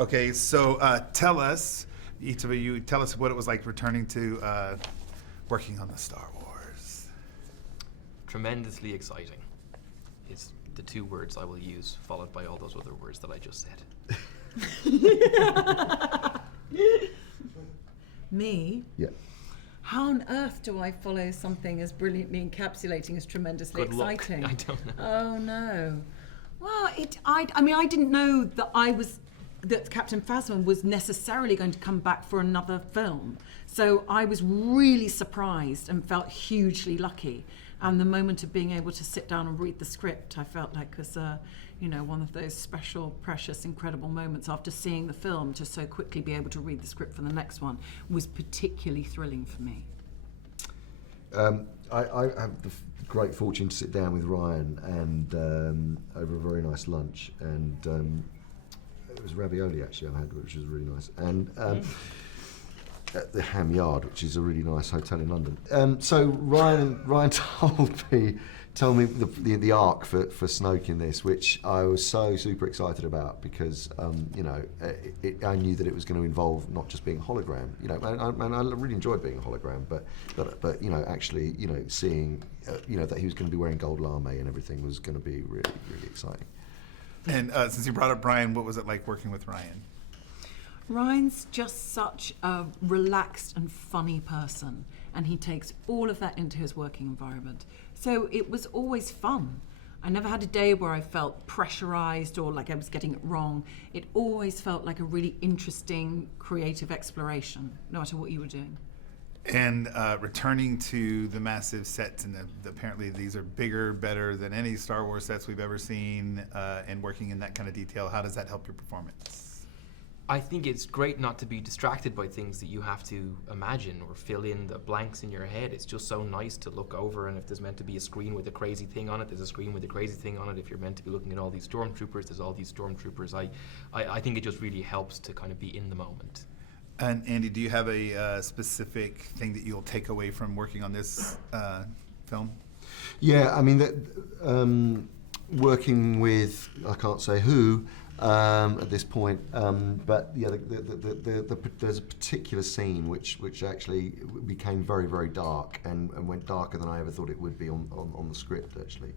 Okay, so tell us, each of you, tell us what it was like returning to working on the Star Wars. Tremendously exciting is the two words I will use, followed by all those other words that I just said. Me? Yeah. How on earth do I follow something as brilliantly encapsulating as tremendously Good luck. exciting? I don't know. Oh no. Well, I mean, I didn't know that Captain Phasma was necessarily going to come back for another film. So I was really surprised and felt hugely lucky. And the moment of being able to sit down and read the script, I felt like was, one of those special, precious, incredible moments after seeing the film. To so quickly be able to read the script for the next one was particularly thrilling for me. I have the great fortune to sit down with Rian and over a very nice lunch, and it was ravioli actually I had, which was really nice, and at the Ham Yard, which is a really nice hotel in London. So Rian told me the arc for Snoke in this, which I was so super excited about because I knew that it was going to involve not just being a hologram, and I really enjoyed being a hologram, but actually seeing that he was going to be wearing gold lame and everything was going to be really, really exciting. And since you brought up Ryan, what was it like working with Ryan? Ryan's just such a relaxed and funny person, and he takes all of that into his working environment. So it was always fun. I never had a day where I felt pressurized or like I was getting it wrong. It always felt like a really interesting, creative exploration, no matter what you were doing. And returning to the massive sets, and apparently these are bigger, better than any Star Wars sets we've ever seen, and working in that kind of detail, how does that help your performance? I think it's great not to be distracted by things that you have to imagine or fill in the blanks in your head. It's just so nice to look over, and if there's meant to be a screen with a crazy thing on it, there's a screen with a crazy thing on it. If you're meant to be looking at all these stormtroopers, there's all these stormtroopers. I think it just really helps to kind of be in the moment. And Andy, do you have a specific thing that you'll take away from working on this film? Yeah, I mean, working with, I can't say who, at this point, but yeah, there's a particular scene which actually became very, very dark and went darker than I ever thought it would be on the script actually,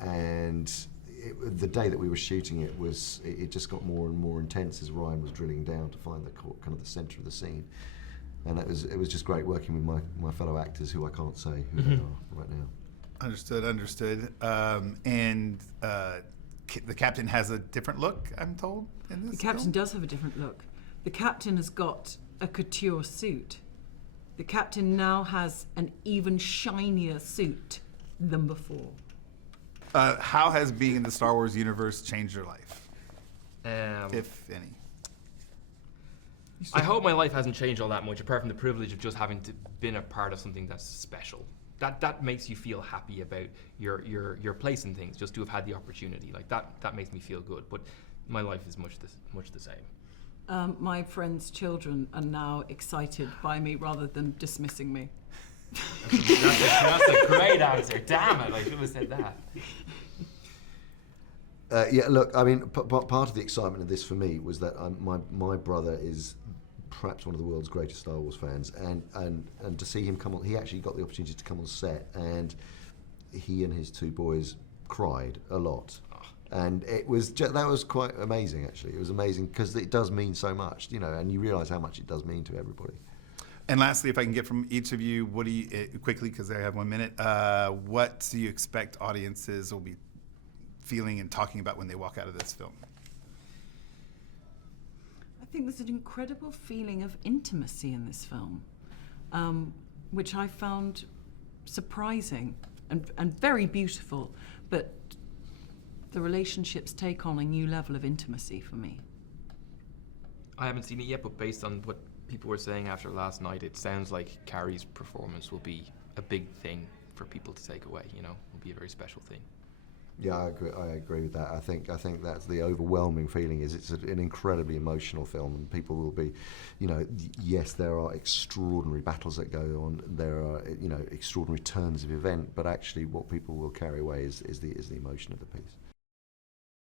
and the day that we were shooting it just got more and more intense as Rian was drilling down to find the center of the scene, and it was just great working with my fellow actors who I can't say who they are right now. Understood. The captain has a different look, I'm told, in this The captain film? does have a different look. The captain has got a couture suit. The captain now has an even shinier suit than before. How has being in the Star Wars universe changed your life, if any? I hope my life hasn't changed all that much, apart from the privilege of just having been a part of something that's special. That makes you feel happy about your place in things, just to have had the opportunity. Like that makes me feel good. But my life is much the same. My friends' children are now excited by me rather than dismissing me. That's a great answer. Damn it, I should have said that. Yeah, look, I mean, part of the excitement of this for me was that my brother is perhaps one of the world's greatest Star Wars fans, and to see him come on, he actually got the opportunity to come on set, and he and his two boys cried a lot. And that was quite amazing, actually. It was amazing because it does mean so much, and you realise how much it does mean to everybody. And lastly, if I can get from each of you, what do you, quickly, because I have 1 minute, what do you expect audiences will be feeling and talking about when they walk out of this film? I think there's an incredible feeling of intimacy in this film, which I found surprising and very beautiful, but the relationships take on a new level of intimacy for me. I haven't seen it yet, but based on what people were saying after last night, it sounds like Carrie's performance will be a big thing for people to take away, will be a very special thing. Yeah, I agree with that. I think that's the overwhelming feeling. It's an incredibly emotional film, and people will be, yes, there are extraordinary battles that go on. There are, extraordinary turns of event, but actually, what people will carry away is the emotion of the piece.